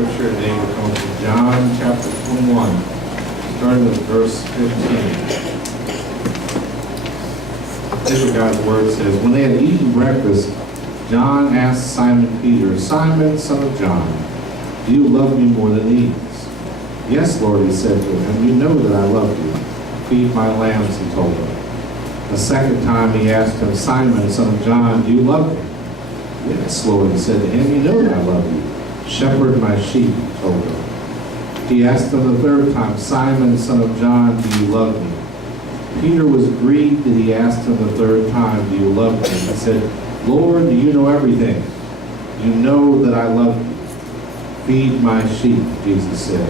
scripture today will come from John chapter 21, starting with verse 15. This is what God's word says. When they had eaten breakfast, John asked Simon Peter, "Simon, son of John, do you love me more than these?" "Yes, Lord," he said to him, "you know that I love you. Feed my lambs," he told him. A second time he asked him, "Simon, son of John, do you love me?" "Yes, Lord," he said to him, "you know that I love you. Shepherd my sheep," he told him. He asked him the third time, "Simon, son of John, do you love me?" Peter was grieved that he asked him the third time, "Do you love me?" He said, "Lord, you know everything. You know that I love you. Feed my sheep," Jesus said.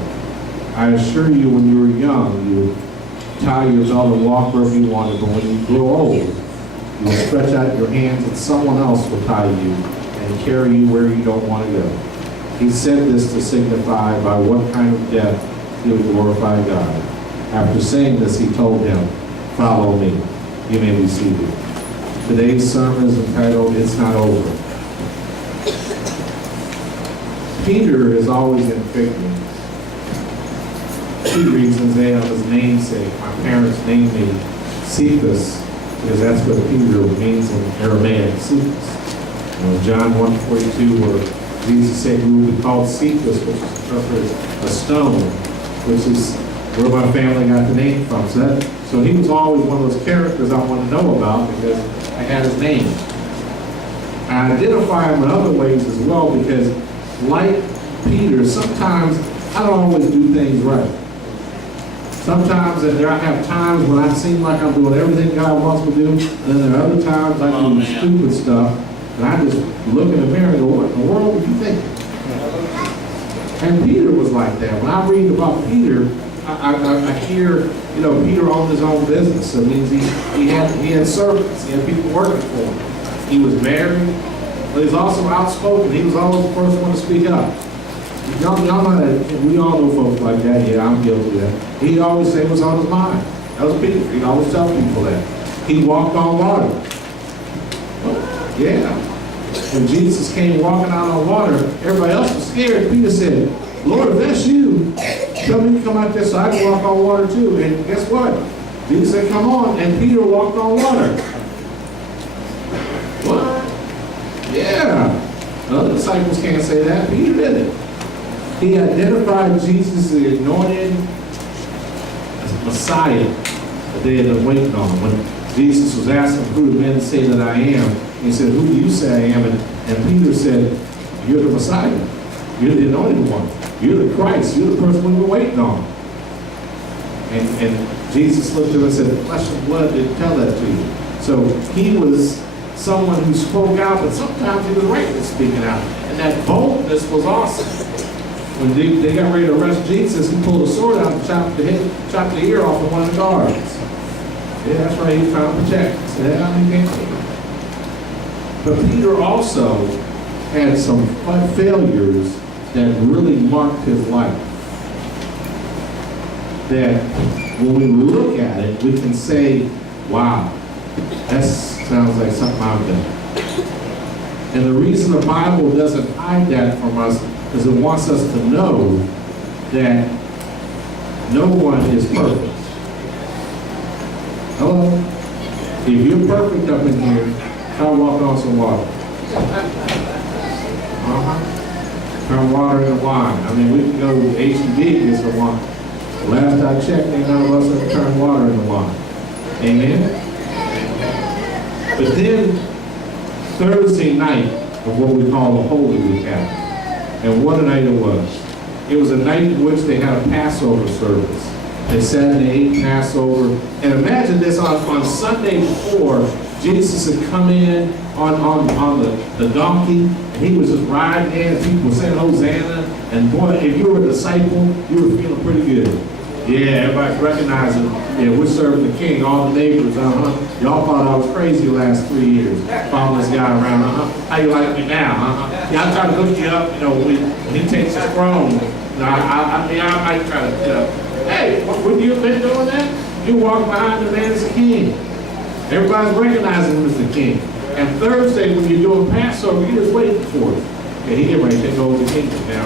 "I assure you, when you were young, you would tie your belt and walk wherever you wanted, but when you grow old, you will stretch out your hands and someone else will tie you and carry you where you don't want to go." He said this to signify by what kind of death he would glorify God. After saying this, he told him, "Follow me." You may be seated. Today's sermon is entitled, "It's Not Over." Peter is always in picnics. Two reasons: A, of his namesake. My parents named me Cephas because that's what Peter means in Aramaic, Cephas. John 1:42, where Jesus said we will be called Cephas, which is interpreted a stone, which is where my family got the name from. So he was always one of those characters I wanted to know about because I had his name. I identify him in other ways as well because, like Peter, sometimes I don't always do things right. Sometimes I have times when I seem like I'm doing everything God wants me to do, and then there are other times I do stupid stuff, and I just look in the mirror and go, "What in the world would you think?" And Peter was like that. When I read about Peter, I hear, Peter owned his own business. That means he had servants. He had people working for him. He was married, but he's also outspoken. He was always the first one to speak up. Y'all know that, we all know folks like that. Yeah, I'm guilty of that. He'd always say what's on his mind. That was Peter. He'd always tell people that. He walked on water. Yeah. When Jesus came walking out on water, everybody else was scared. Peter said, "Lord, if that's you, tell me to come out there so I can walk on water too." And guess what? Jesus said, "Come on," and Peter walked on water. What? Yeah. The other disciples can't say that. Peter did it. He identified Jesus as the anointed Messiah that they had been waiting on. When Jesus was asking, "Who do men say that I am?" he said, "Who do you say I am?" And Peter said, "You're the Messiah. You're the anointed one. You're the Christ. You're the person we've been waiting on." And Jesus looked at him and said, "Flesh and blood didn't tell that to you." So he was someone who spoke out, but sometimes he was right in speaking out. And that boldness was awesome. When they got ready to arrest Jesus, he pulled a sword out and chopped the ear off of one of the guards. Yeah, that's right, he was trying to protect. He said, "Yeah, you can't take it." But Peter also had some failures that really marked his life. That when we look at it, we can say, "Wow, that sounds like something I've done." And the reason the Bible doesn't hide that from us is it wants us to know that no one is perfect. Hello? If you're perfect up in here, try walking on some water. Turn water into wine. I mean, we can go to H-E-B and get some wine. Last I checked, ain't none of us have turned water into wine. Amen? But then, Thursday night of what we call the Holy Week happened. And what a night it was. It was a night in which they had a Passover service. They sat and they ate Passover. And imagine this, on Sunday before, Jesus had come in on the donkey, and he was just riding in, and people were saying Hosanna. And boy, if you were a disciple, you were feeling pretty good. Yeah, everybody's recognizing, yeah, we're serving the king. All the neighbors, y'all thought I was crazy the last 3 years, following this guy around, How you like me now, Yeah, I'm trying to hook you up, when he takes his throne. I might try to, hey, wouldn't you have been doing that? You walk behind the man as a king. Everybody's recognizing him as the king. And Thursday, when you're doing Passover, you're just waiting for it. Okay, he getting ready to take over the kingdom now.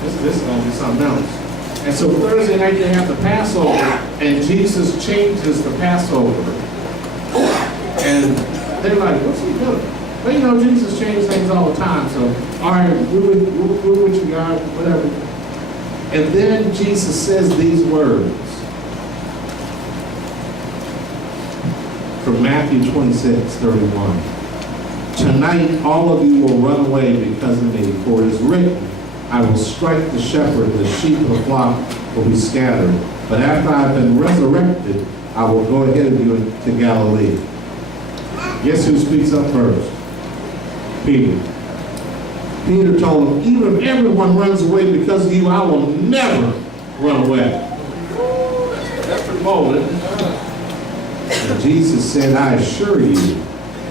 This is going to be something else. And so Thursday night they have the Passover, and Jesus changes the Passover. And they're like, what's he doing? But you know, Jesus changed things all the time. So, all right, we're with you, God, whatever. And then Jesus says these words from Matthew 26:31. Tonight all of you will run away because of me, for it is written, I will strike the shepherd, the sheep of the flock will be scattered. But after I have been resurrected, I will go ahead of you to Galilee. Guess who speaks up first? Peter. Peter told him, even if everyone runs away because of you, I will never run away. That's pretty bold, isn't it? And Jesus said, I assure you,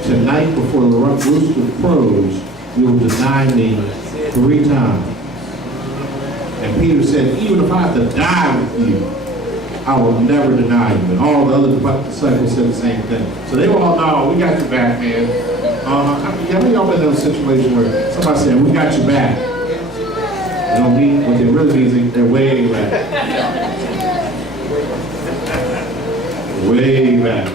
tonight before the rooster crows, you will deny me 3 times. And Peter said, even if I have to die with you, I will never deny you. And all the other disciples said the same thing. So they were all, no, we got your back, man. How many of y'all been in a situation where somebody said, we got your back? They don't mean what they really mean is they're way back. Way back.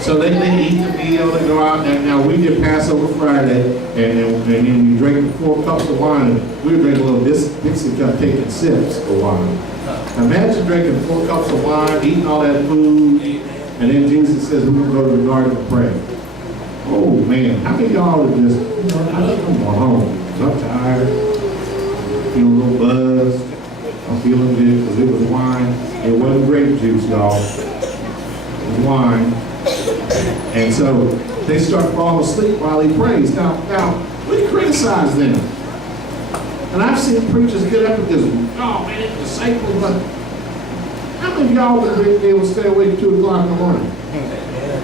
So they eat the meal, they go out, and now we did Passover Friday, and then you drink 4 cups of wine, and we were drinking a little Dixie cup, taking sips of wine. Imagine drinking 4 cups of wine, eating all that food, and then Jesus says we're going to go to the garden and pray. Oh man, how many of y'all are just, I think I'm going home, because I'm tired, feeling a little buzzed, I'm feeling good, because it was wine. It wasn't grape juice, y'all. It was wine. And so they start falling asleep while he prays. Now we criticize them. And I've seen preachers get up and just, oh man, disciples, but how many of y'all would be able to stay awake 2 o'clock in the morning?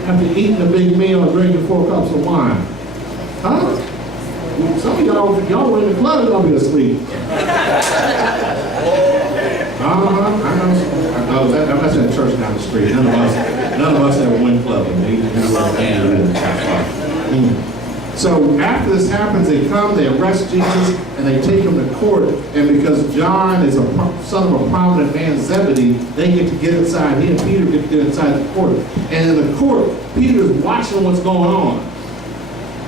After eating a big meal and drinking 4 cups of wine? Huh? Some of y'all were in the club, y'all be asleep. I know that's at church down the street. None of us have a win club. So after this happens, they come, they arrest Jesus, and they take him to court. And because John is a son of a prominent man, Zebedee, they get to get inside. He and Peter get to get inside the court. And in the court, Peter's watching what's going on.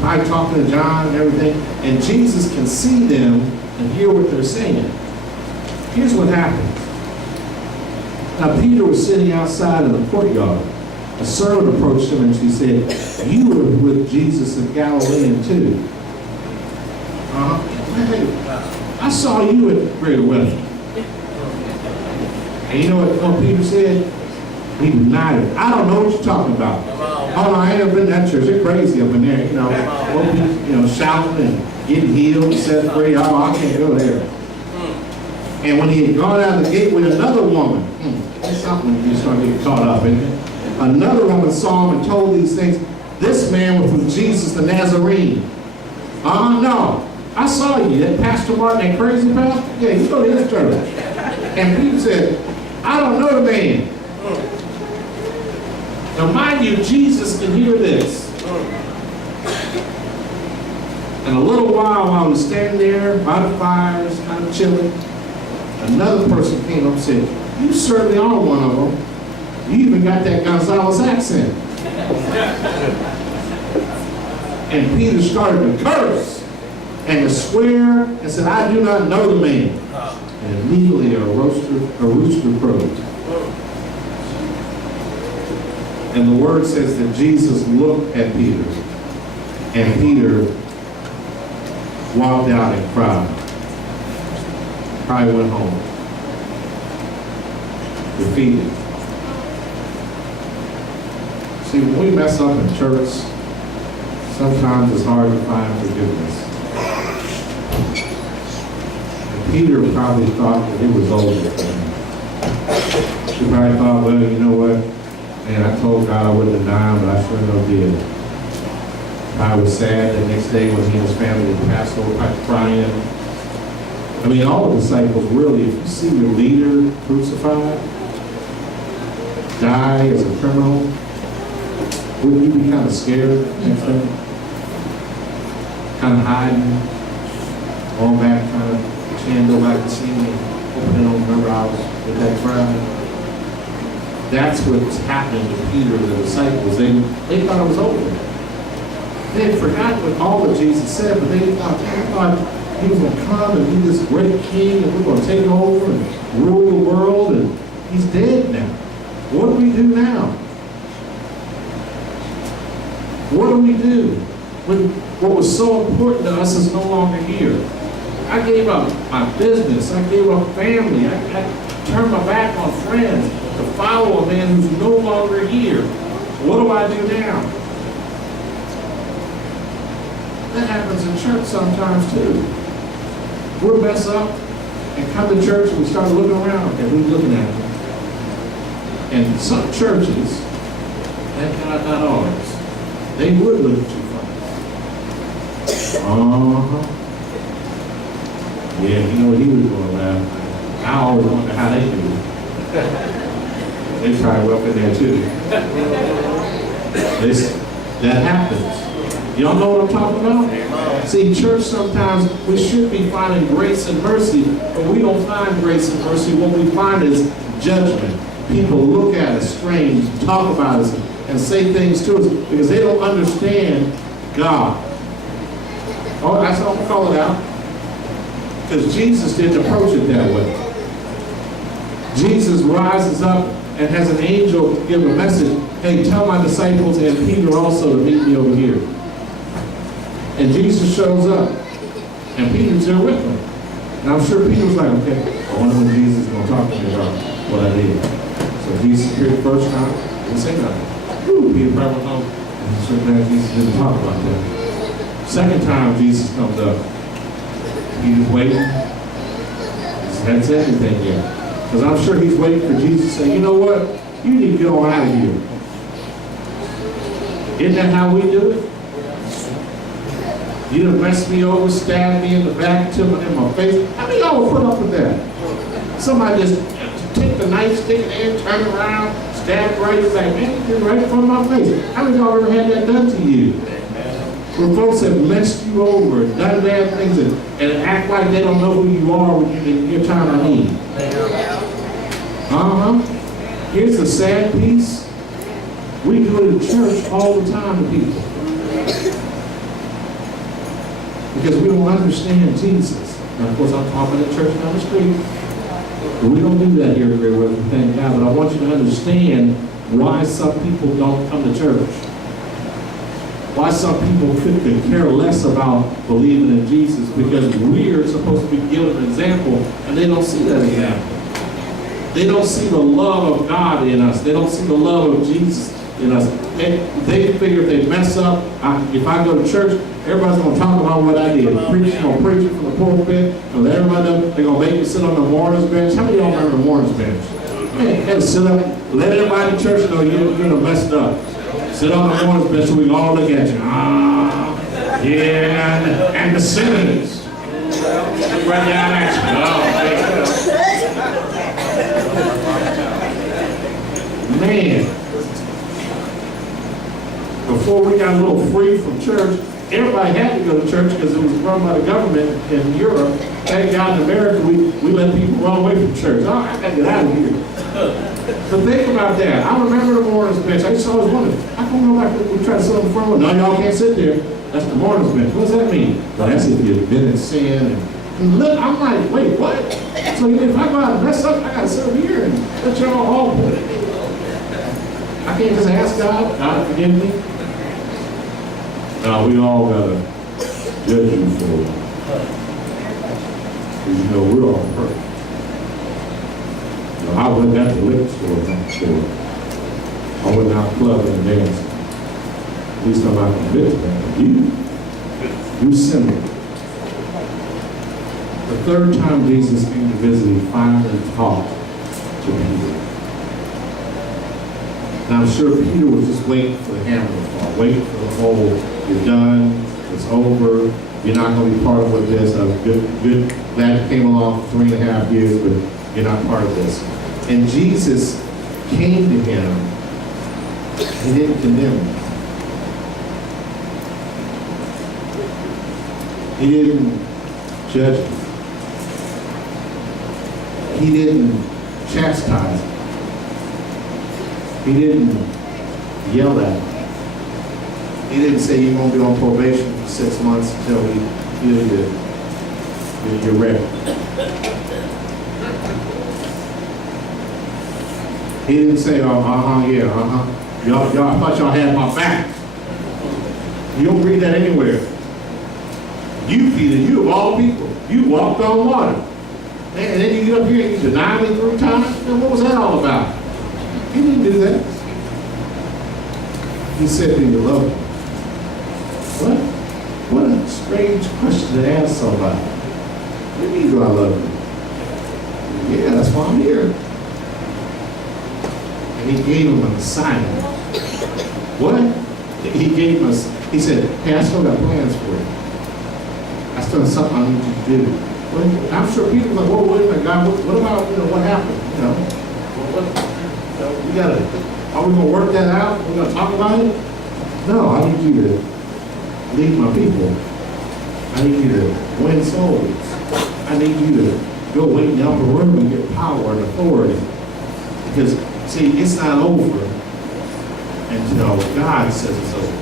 I talking to John and everything, and Jesus can see them and hear what they're saying. Here's what happens. Now Peter was sitting outside in the courtyard. A servant approached him and she said, you were with Jesus in Galilee too. Hey, I saw you at the greater wedding. And you know what Peter said? He denied it. I don't know what you're talking about. Oh no, I ain't never been to that church. They're crazy up in there. Shouting and getting healed, set free. Oh, I can't go there. And when he had gone out of the gate with another woman, that's something you start getting caught up in. Another woman saw him and told these things. This man was from Jesus the Nazarene. No, I saw you. That Pastor Martin, that crazy pastor? Yeah, you go to his church. And Peter said, I don't know the man. Now mind you, Jesus can hear this. And a little while he's standing there by the fires, kind of chilling, another person came up and said, you certainly are one of them. You even got that Gonzales accent. And Peter started to curse and to swear and said, I do not know the man. And immediately a rooster crowed. And the word says that Jesus looked at Peter, and Peter walked out and cried. Probably went home. Defeated. See, when we mess up in church, sometimes it's hard to find forgiveness. And Peter probably thought that it was over for him. He probably thought, well, you know what? Man, I told God I wouldn't deny him, but I sure enough did. I was sad the next day when he and his family would pass over, crying. I mean, all the disciples, really, if you see your leader crucified, die as a criminal, wouldn't you be kind of scared? Kind of hiding? All back, kind of, chin, go back to see me. Hoping they don't remember I was with that crowd. That's what's happening to Peter and the disciples. They thought it was over. They had forgotten what all that Jesus said, but they thought he was going to come and be this great king, and we're going to take over and rule the world, and he's dead now. What do we do now? What do we do when what was so important to us is no longer here? I gave up my business. I gave up family. I turned my back on friends to follow a man who's no longer here. What do I do now? That happens in church sometimes too. We'll mess up and come to church and we start looking around and we're looking at them. And some churches, thank God not ours, they would look too far. Yeah, you know what he was going around. I always wonder how they do it. They probably up in there too. That happens. Y'all know what I'm talking about? See, church sometimes we should be finding grace and mercy, but we don't find grace and mercy. What we find is judgment. People look at us strange, talk about us, and say things to us because they don't understand God. Oh, that's what I'm calling out. Because Jesus didn't approach it that way. Jesus rises up and has an angel give a message. Hey, tell my disciples and Peter also to meet me over here. And Jesus shows up. And Peter's there with him. And I'm sure Peter was like, okay, I wonder when Jesus is going to talk to me about what I did. So Jesus appeared the first time, didn't say nothing. Ooh, Peter probably went home. And I'm sure that Jesus didn't talk about that. Second time Jesus comes up. Peter's waiting. He hasn't said anything yet. Because I'm sure he's waiting for Jesus to say, you know what? You need to get on out of here. Isn't that how we do it? You done messed me over, stabbed me in the back, in my face. How many of y'all would put up with that? Somebody just take the nightstick and turn around, stab right in the back. Man, you're right in front of my face. How many of y'all ever had that done to you? Where folks have messed you over, done bad things, and act like they don't know who you are when you're in your time of need. Here's the sad piece. We do it in church all the time to people. Because we don't understand Jesus. Now, of course, I'm talking to church down the street. But we don't do that here everywhere, thank God. But I want you to understand why some people don't come to church. Why some people could care less about believing in Jesus, because we're supposed to be given an example, and they don't see that example. They don't see the love of God in us. They don't see the love of Jesus in us. They figure if they mess up, if I go to church, everybody's going to talk about what I did. Preaching from the pulpit, and let everybody know they're going to make me sit on the mourner's bench. How many of y'all remember the mourner's bench? Man, sit up, let everybody in church know you're messed up. Sit on the mourner's bench so we can all look at you. Yeah, and the sinners. Right down at you. Man. Before we got a little free from church, everybody had to go to church because it was run by the government in Europe. Thank God in America, we let people run away from church. Oh, I got to get out of here. But think about that. I remember the mourner's bench. I used to always wonder, how come we try to sit on the front row? No, y'all can't sit there. That's the mourner's bench. What does that mean? Well, that's if you've been in sin. And look, I'm like, wait, what? So if I go out and mess up, I got to sit over here and let y'all all put it. I can't just ask God, forgive me. No, we all got to judge you for it. Because, you know, we're all perfect. You know, I wasn't at the liquor store, not sure. I wasn't out clubbing and dancing. At least I'm not convinced that. You sinner. The third time Jesus came to visit, he finally talked to Peter. And I'm sure Peter was just waiting for the hammer to fall, waiting for the whole, you're done, it's over, you're not going to be part of what this. Good, that came along for 3.5 years, but you're not part of this. And Jesus came to him. He didn't condemn him. He didn't judgment. He didn't chastise him. He didn't yell at him. He didn't say you're going to be on probation for 6 months until we feel you're ready. He didn't say, yeah, Y'all, I thought y'all had my back. You don't read that anywhere. You, Peter, you of all people, you walked on water. And then you get up here and you deny me 3 times? Now, what was that all about? He didn't do that. He said, do you love me? What a strange question to ask somebody. What do you mean, do I love you? Yeah, that's why I'm here. And he gave him an assignment. What? He gave us, he said, hey, I still got plans for you. I still have something I need you to do. Well, I'm sure people are like, whoa, wait a minute, God, what about, what happened? We gotta, are we gonna work that out? We're gonna talk about it? No, I need you to lead my people. I need you to win souls. I need you to go wait in the upper room and get power and authority. Because, see, it's not over until God says it's over.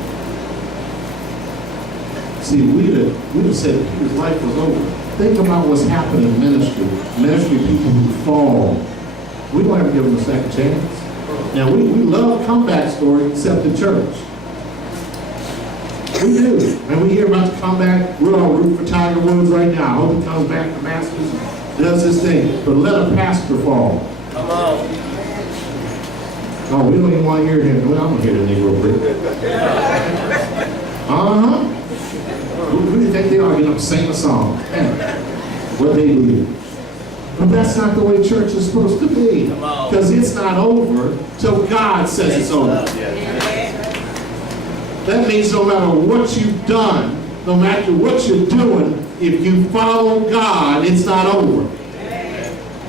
See, we'd have said Peter's life was over. Think about what's happened in ministry. Ministry people who fall. We don't ever give them a second chance. Now, we love comeback stories except the church. We do. And we hear about the comeback. We're all rooting for Tiger Woods right now. I hope he comes back to Masters and does his thing. But let a pastor fall. Come on. Oh, we don't even want to hear him. Well, I'm going to hear the Negro break. Who do you think they are? You know, sing a song. What they believe. But that's not the way church is supposed to be. Because it's not over till God says it's over. That means no matter what you've done, no matter what you're doing, if you follow God, it's not over.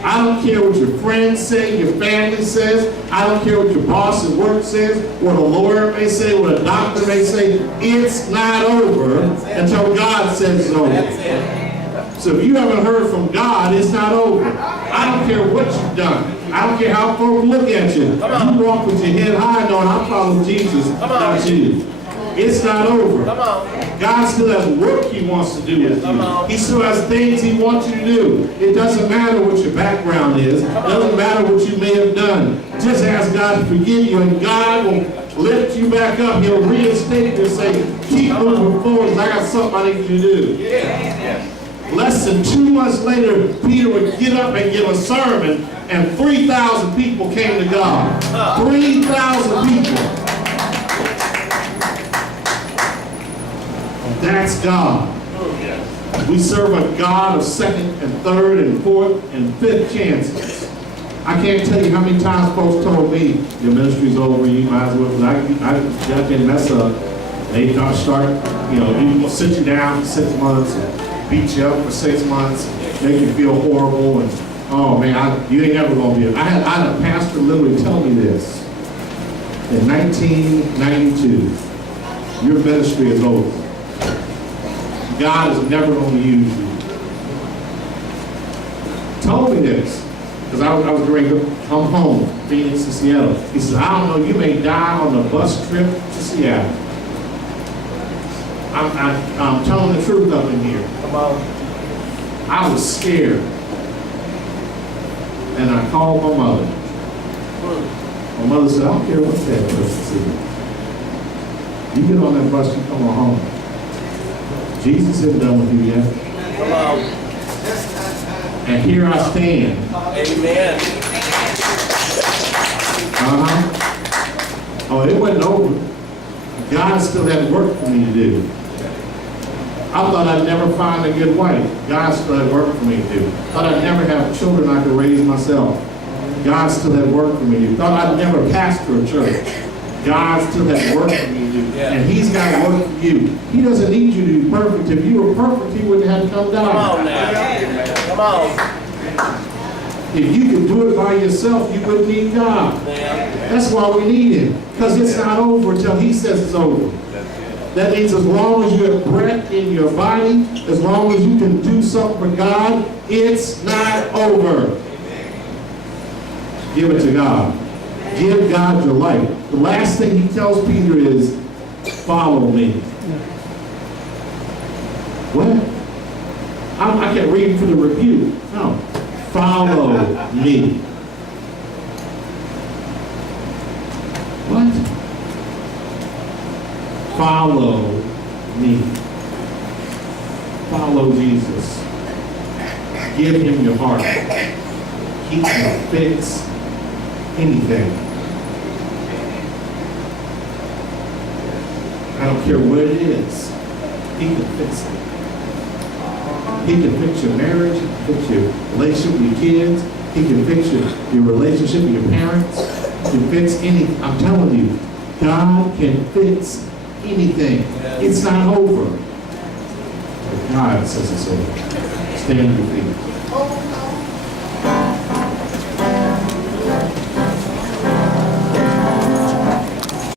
I don't care what your friends say, your family says. I don't care what your boss at work says, what a lawyer may say, what a doctor may say. It's not over until God says it's over. So if you haven't heard from God, it's not over. I don't care what you've done. I don't care how folks look at you. You walk with your head high knowing I follow Jesus, not you. It's not over. God still has work he wants to do with you. He still has things he wants you to do. It doesn't matter what your background is. It doesn't matter what you may have done. Just ask God to forgive you and God will lift you back up. He'll reinstate you and say, keep moving forward because I got something I need you to do. Less than 2 months later, Peter would get up and give a sermon and 3,000 people came to God. 3,000 people. That's God. We serve a God of second and third and fourth and fifth chances. I can't tell you how many times folks told me, your ministry's over, you might as well, because I can mess up. They start, you will sit you down for 6 months and beat you up for 6 months, make you feel horrible, and oh man, you ain't ever gonna be. I had a pastor literally tell me this in 1992. Your ministry is over. God is never going to use you. Told me this because I was ready to come home, Phoenix to Seattle. He said, I don't know, you may die on the bus trip to Seattle. I'm telling the truth up in here. Come on. I was scared. And I called my mother. My mother said, I don't care what that person says. You get on that bus, you come on home. Jesus isn't done with you yet. Come on. And here I stand. Amen. Oh, it wasn't over. God still had work for me to do. I thought I'd never find a good wife. God still had work for me to do. Thought I'd never have children I could raise myself. God still had work for me to do. Thought I'd never pastor a church. God still has work for me to do. And he's got work for you. He doesn't need you to be perfect. If you were perfect, he wouldn't have to come down. Come on now. Come on. If you could do it by yourself, you wouldn't need God. That's why we need him. Because it's not over until he says it's over. That means as long as you have breath in your body, as long as you can do something for God, it's not over. Give it to God. Give God your life. The last thing he tells Peter is, follow me. What? I can't read for the review. No. Follow me. What? Follow me. Follow Jesus. Give him your heart. He can fix anything. I don't care what it is. He can fix it. He can fix your marriage. He can fix your relationship with your kids. He can fix your relationship with your parents. He can fix anything. I'm telling you, God can fix anything. It's not over. But God says it's over. Stand on your feet.